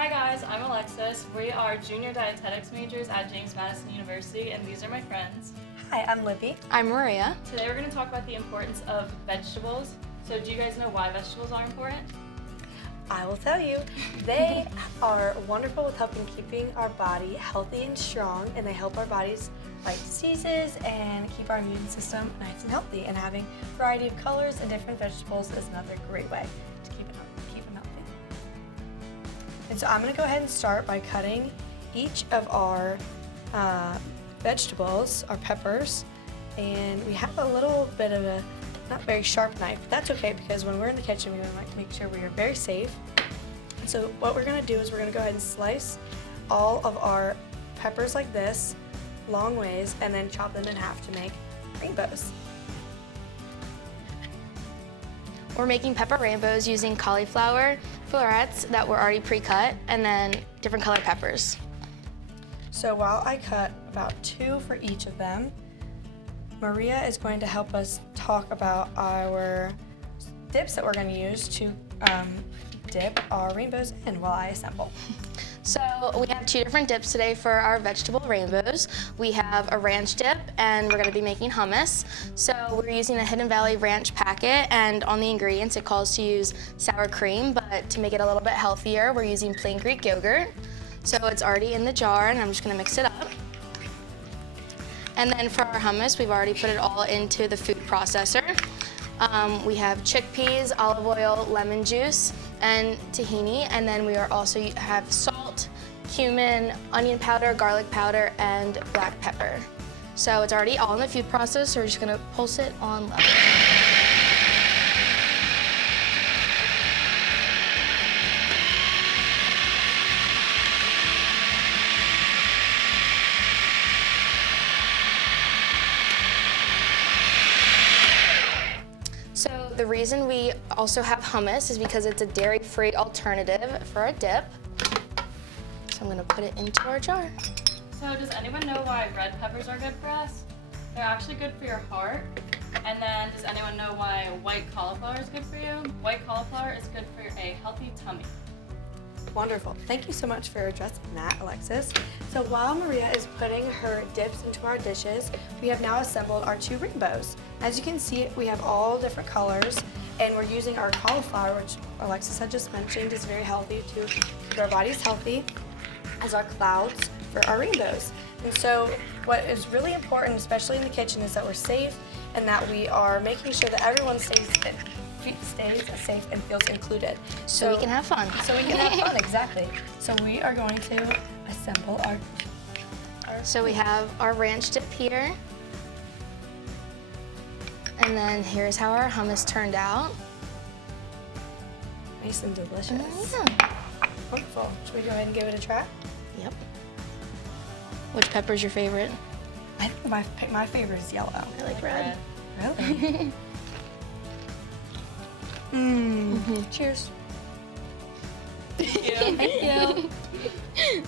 Hi guys, I'm Alexis. We are junior dietetics majors at James Madison University, and these are my friends. Hi, I'm Libby. I'm Maria. Today we're going to talk about the importance of vegetables. So do you guys know why vegetables are important? I will tell you. They are wonderful with helping keeping our body healthy and strong, and they help our bodies fight diseases and keep our immune system nice and healthy. And having a variety of colors and different vegetables is another great way to keep them healthy. And so I'm going to go ahead and start by cutting each of our vegetables, our peppers, and we have a little bit of a not very sharp knife, but that's okay because when we're in the kitchen, we want to make sure we are very safe. So what we're going to do is we're going to go ahead and slice all of our peppers like this, long ways, and then chop them in half to make rainbows. We're making pepper rainbows using cauliflower florets that were already pre-cut, and then different color peppers. So while I cut about 2 for each of them, Maria is going to help us talk about our dips that we're going to use to dip our rainbows in while I assemble. So we have 2 different dips today for our vegetable rainbows. We have a ranch dip, and we're going to be making hummus. So we're using a Hidden Valley Ranch packet, and on the ingredients it calls to use sour cream, but to make it a little bit healthier, we're using plain Greek yogurt. So it's already in the jar, and I'm just going to mix it up. And then for our hummus, we've already put it all into the food processor. We have chickpeas, olive oil, lemon juice, and tahini. And then we are also have salt, cumin, onion powder, garlic powder, and black pepper. So it's already all in the food processor, so we're just gonna pulse it on level. So the reason we also have hummus is because it's a dairy-free alternative for a dip. So I'm gonna put it into our jar. So does anyone know why red peppers are good for us? They're actually good for your heart. And then does anyone know why white cauliflower is good for you? White cauliflower is good for a healthy tummy. Wonderful. Thank you so much for addressing that, Alexis. So while Maria is putting her dips into our dishes, we have now assembled our 2 rainbows. As you can see, we have all different colors, and we're using our cauliflower, which Alexis had just mentioned is very healthy to keep our bodies healthy, as our clouds for our rainbows. And so what is really important, especially in the kitchen, is that we're safe and that we are making sure that everyone stays safe and feels included. So we can have fun. So we can have fun, exactly. So we are going to assemble our So we have our ranch dip here. And then here's how our hummus turned out. nice and delicious. Yeah. Wonderful. Should we go ahead and give it a try? Yep. Which pepper's your favorite? I think my favorite is yellow. I like red. Really? Cheers. Thank you. Thank you.